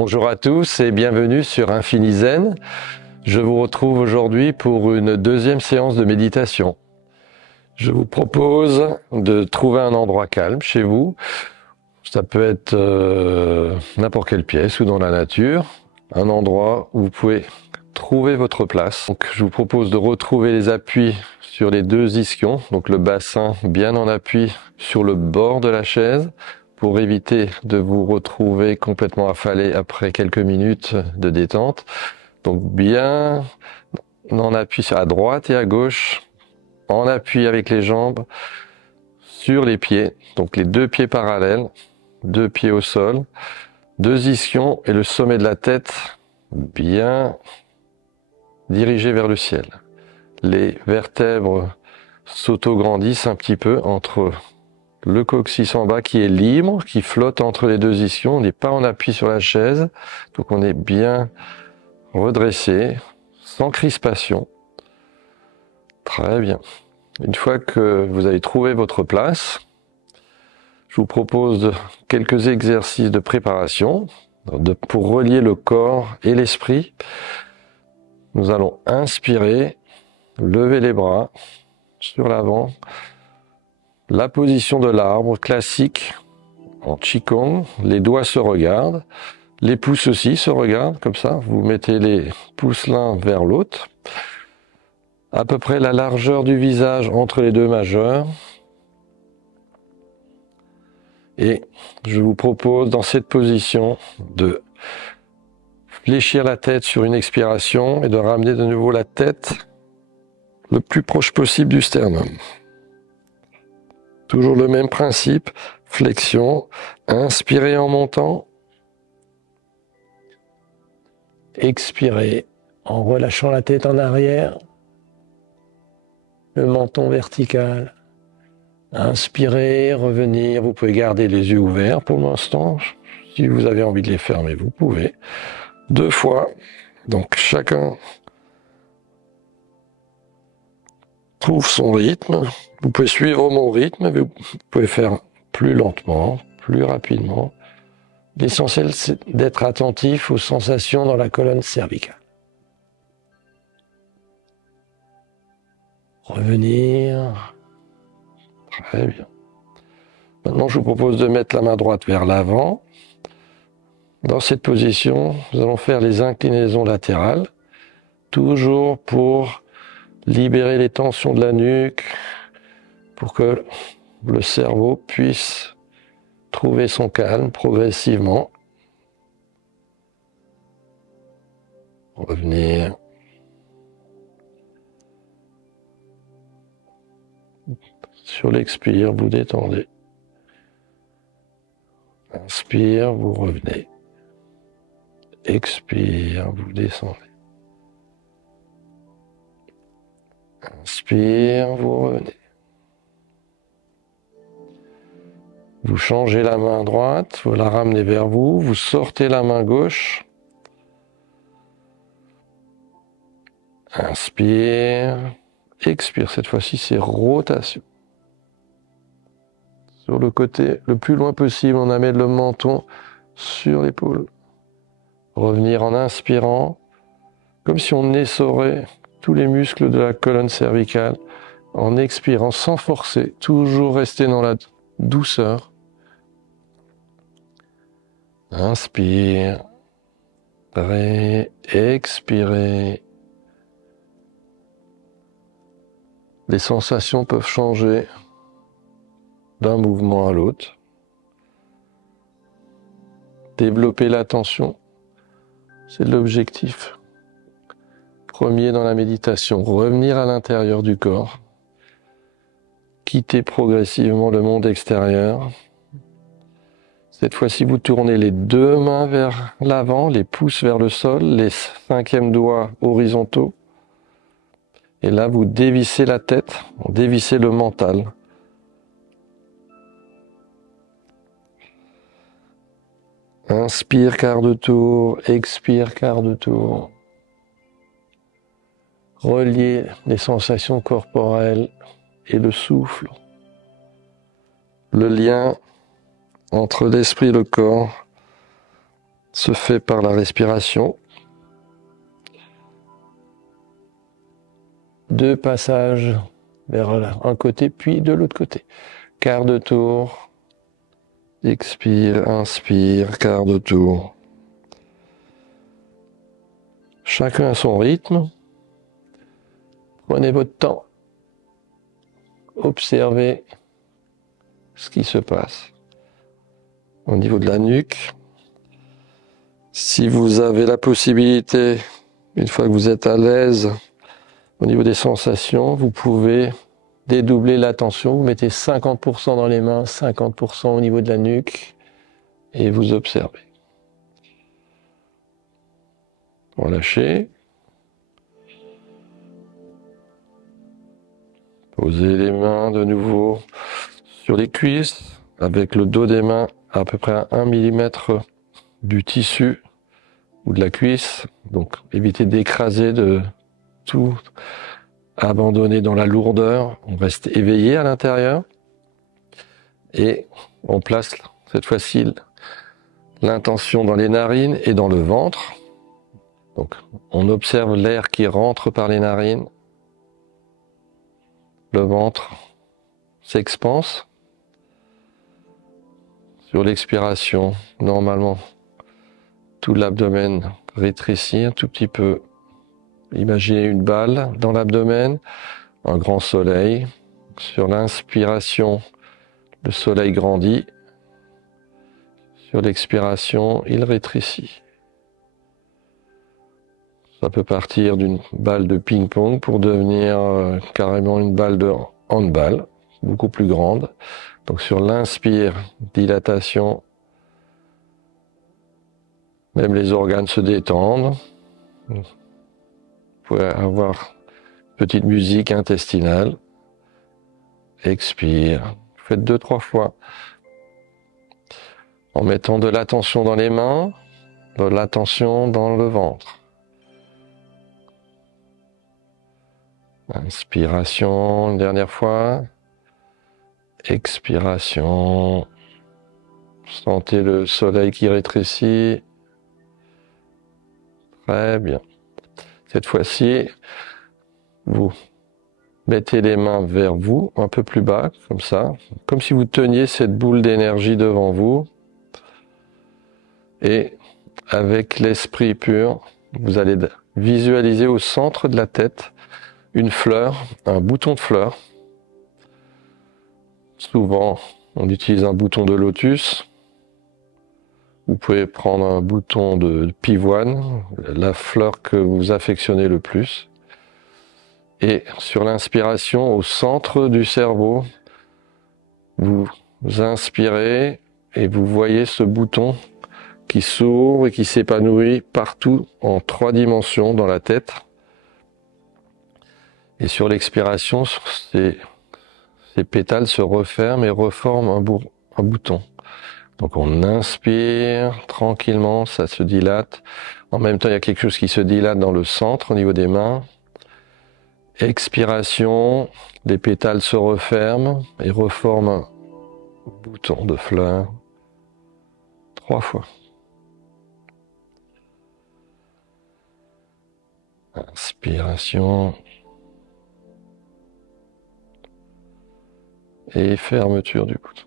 Bonjour à tous et bienvenue sur Infini Zen. Je vous retrouve aujourd'hui pour une deuxième séance de méditation. Je vous propose de trouver un endroit calme chez vous. Ça peut être n'importe quelle pièce ou dans la nature. Un endroit où vous pouvez trouver votre place. Donc, je vous propose de retrouver les appuis sur les deux ischions. Donc le bassin bien en appui sur le bord de la chaise, pour éviter de vous retrouver complètement affalé après quelques minutes de détente. Donc bien en appui à droite et à gauche, en appui avec les jambes sur les pieds, donc les deux pieds parallèles, deux pieds au sol, deux ischions et le sommet de la tête bien dirigé vers le ciel. Les vertèbres s'auto-grandissent un petit peu entre le coccyx en bas qui est libre, qui flotte entre les deux ischions. On n'est pas en appui sur la chaise, donc on est bien redressé, sans crispation. Très bien. Une fois que vous avez trouvé votre place, je vous propose quelques exercices de préparation pour relier le corps et l'esprit. Nous allons inspirer, lever les bras sur l'avant. La position de l'arbre classique en Qigong, les doigts se regardent, les pouces aussi se regardent, comme ça, vous mettez les pouces l'un vers l'autre, à peu près la largeur du visage entre les deux majeurs. Et je vous propose dans cette position de fléchir la tête sur une expiration et de ramener de nouveau la tête le plus proche possible du sternum. Toujours le même principe, flexion, inspirez en montant, expirez en relâchant la tête en arrière, le menton vertical, inspirez, revenir, vous pouvez garder les yeux ouverts pour l'instant, si vous avez envie de les fermer, vous pouvez, 2 fois, donc chacun trouve son rythme. Vous pouvez suivre mon rythme, mais vous pouvez faire plus lentement, plus rapidement. L'essentiel, c'est d'être attentif aux sensations dans la colonne cervicale. Revenir. Très bien. Maintenant, je vous propose de mettre la main droite vers l'avant. Dans cette position, nous allons faire les inclinaisons latérales, toujours pour libérer les tensions de la nuque, pour que le cerveau puisse trouver son calme progressivement. Revenir. Sur l'expire, vous détendez. Inspire, vous revenez. Expire, vous descendez. Inspire, vous revenez. Vous changez la main droite, vous la ramenez vers vous, vous sortez la main gauche. Inspire, expire, cette fois-ci c'est rotation. Sur le côté le plus loin possible, on amène le menton sur l'épaule. Revenir en inspirant, comme si on essorait tous les muscles de la colonne cervicale. En expirant sans forcer, toujours rester dans la douceur. Inspire, expirez. Les sensations peuvent changer d'un mouvement à l'autre. Développer l'attention, c'est l'objectif premier dans la méditation. Revenir à l'intérieur du corps. Quitter progressivement le monde extérieur. Cette fois-ci, vous tournez les deux mains vers l'avant, les pouces vers le sol, les 5e doigts horizontaux. Et là, vous dévissez la tête, dévissez le mental. Inspire, quart de tour, expire, quart de tour. Reliez les sensations corporelles et le souffle. Le lien entre l'esprit et le corps se fait par la respiration. 2 passages vers un côté puis de l'autre côté. Quart de tour. Expire, inspire, quart de tour. Chacun à son rythme. Prenez votre temps. Observez ce qui se passe au niveau de la nuque. Si vous avez la possibilité, une fois que vous êtes à l'aise au niveau des sensations, vous pouvez dédoubler l'attention. Vous mettez 50% dans les mains, 50% au niveau de la nuque et vous observez. Relâchez. Posez les mains de nouveau sur les cuisses avec le dos des mains à peu près à 1 mm du tissu ou de la cuisse. Donc évitez d'écraser, de tout abandonner dans la lourdeur. On reste éveillé à l'intérieur et on place cette fois-ci l'intention dans les narines et dans le ventre. Donc on observe l'air qui rentre par les narines. Le ventre s'expanse. Sur l'expiration, normalement, tout l'abdomen rétrécit un tout petit peu. Imaginez une balle dans l'abdomen, un grand soleil. Sur l'inspiration, le soleil grandit. Sur l'expiration, il rétrécit. Ça peut partir d'une balle de ping-pong pour devenir carrément une balle de handball, beaucoup plus grande. Donc sur l'inspire, dilatation, même les organes se détendent. Vous pouvez avoir une petite musique intestinale. Expire. Faites 2-3 fois. En mettant de l'attention dans les mains, de l'attention dans le ventre. Inspiration, une dernière fois. Expiration. Sentez le soleil qui rétrécit. Très bien. Cette fois-ci, vous mettez les mains vers vous, un peu plus bas, comme ça. Comme si vous teniez cette boule d'énergie devant vous. Et avec l'esprit pur, vous allez visualiser au centre de la tête une fleur, un bouton de fleur. Souvent, on utilise un bouton de lotus. Vous pouvez prendre un bouton de pivoine, la fleur que vous affectionnez le plus. Et sur l'inspiration, au centre du cerveau, vous inspirez et vous voyez ce bouton qui s'ouvre et qui s'épanouit partout en 3 dimensions dans la tête. Et sur l'expiration, ces pétales se referment et reforment un bouton. Donc on inspire tranquillement, ça se dilate. En même temps, il y a quelque chose qui se dilate dans le centre au niveau des mains. Expiration, les pétales se referment et reforment un bouton de fleur. 3 fois. Inspiration. Et fermeture du bouton.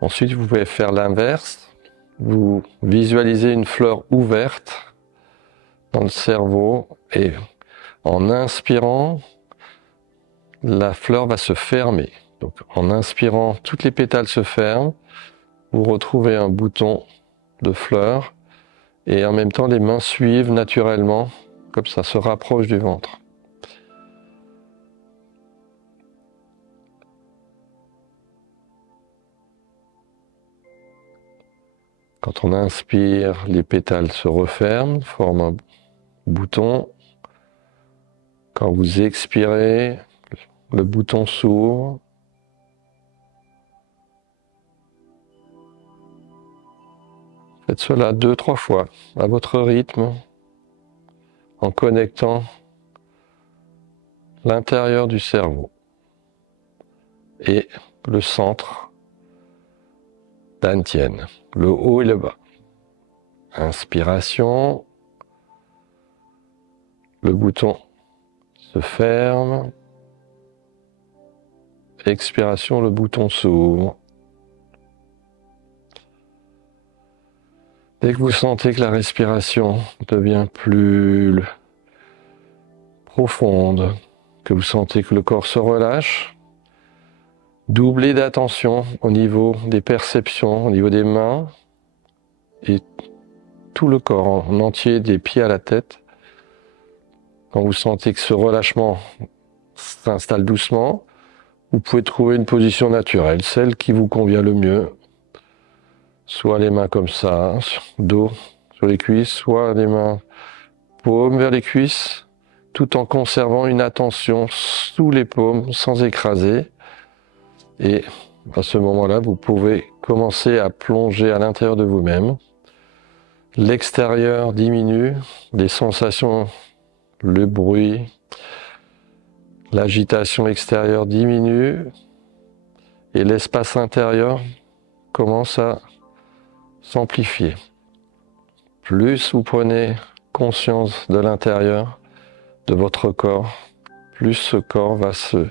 Ensuite, vous pouvez faire l'inverse. Vous visualisez une fleur ouverte dans le cerveau et en inspirant, la fleur va se fermer. Donc, en inspirant, toutes les pétales se ferment. Vous retrouvez un bouton de fleur et en même temps, les mains suivent naturellement, comme ça, se rapprochent du ventre. Quand on inspire, les pétales se referment, forment un bouton. Quand vous expirez, le bouton s'ouvre. Faites cela 2-3 fois, à votre rythme, en connectant l'intérieur du cerveau et le centre d'Antien, le haut et le bas. Inspiration, le bouton se ferme. Expiration, le bouton s'ouvre. Dès que vous sentez que la respiration devient plus profonde, que vous sentez que le corps se relâche, doublez d'attention au niveau des perceptions, au niveau des mains et tout le corps en entier, des pieds à la tête. Quand vous sentez que ce relâchement s'installe doucement, vous pouvez trouver une position naturelle, celle qui vous convient le mieux. Soit les mains comme ça, dos sur les cuisses, soit les mains paumes vers les cuisses, tout en conservant une attention sous les paumes sans écraser. Et à ce moment-là, vous pouvez commencer à plonger à l'intérieur de vous-même. L'extérieur diminue, les sensations, le bruit, l'agitation extérieure diminue et l'espace intérieur commence à s'amplifier. Plus vous prenez conscience de l'intérieur de votre corps, plus ce corps va se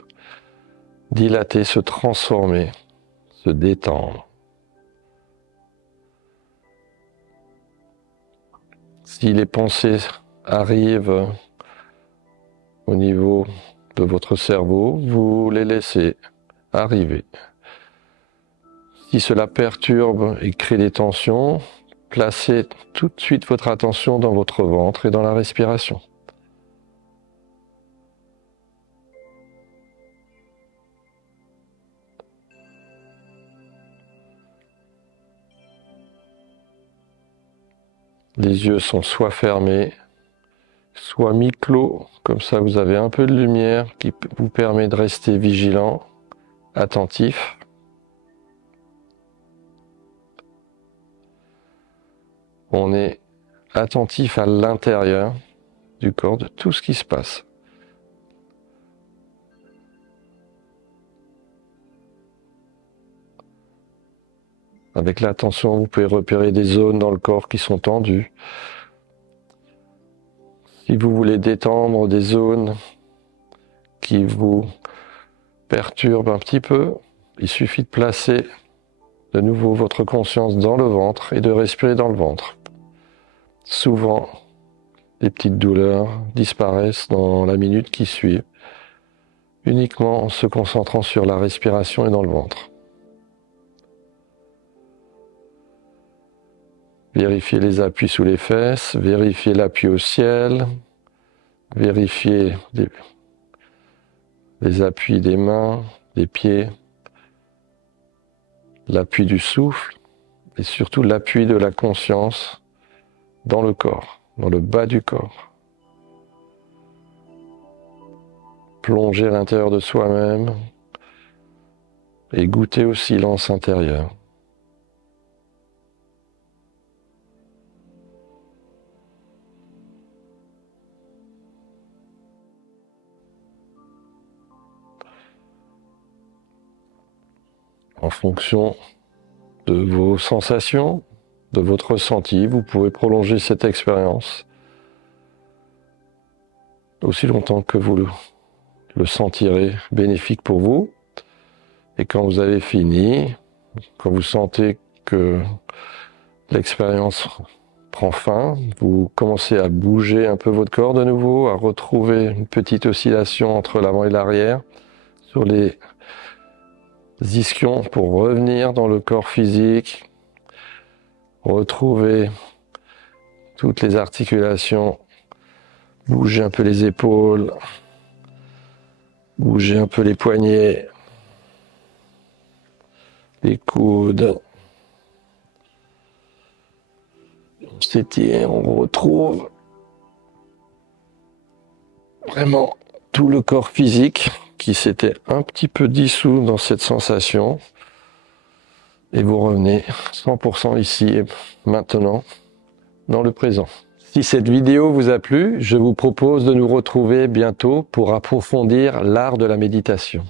dilater, se transformer, se détendre. Si les pensées arrivent au niveau de votre cerveau, vous les laissez arriver. Si cela perturbe et crée des tensions, placez tout de suite votre attention dans votre ventre et dans la respiration. Les yeux sont soit fermés, soit mi-clos, comme ça vous avez un peu de lumière qui vous permet de rester vigilant, attentif. On est attentif à l'intérieur du corps, de tout ce qui se passe. Avec l'attention, vous pouvez repérer des zones dans le corps qui sont tendues. Si vous voulez détendre des zones qui vous perturbent un petit peu, il suffit de placer de nouveau votre conscience dans le ventre et de respirer dans le ventre. Souvent, les petites douleurs disparaissent dans la minute qui suit, uniquement en se concentrant sur la respiration et dans le ventre. Vérifiez les appuis sous les fesses, vérifiez l'appui au ciel, vérifiez les appuis des mains, des pieds, l'appui du souffle et surtout l'appui de la conscience dans le corps, dans le bas du corps. Plongez à l'intérieur de soi-même et goûtez au silence intérieur. En fonction de vos sensations, de votre ressenti, vous pouvez prolonger cette expérience aussi longtemps que vous le sentirez bénéfique pour vous. Et quand vous avez fini, quand vous sentez que l'expérience prend fin, vous commencez à bouger un peu votre corps de nouveau, à retrouver une petite oscillation entre l'avant et l'arrière sur les ischions pour revenir dans le corps physique, retrouver toutes les articulations, bouger un peu les épaules, bouger un peu les poignets, les coudes. On s'étire, on retrouve vraiment tout le corps physique qui s'était un petit peu dissous dans cette sensation. Et vous revenez 100% ici et maintenant, dans le présent. Si cette vidéo vous a plu, je vous propose de nous retrouver bientôt pour approfondir l'art de la méditation.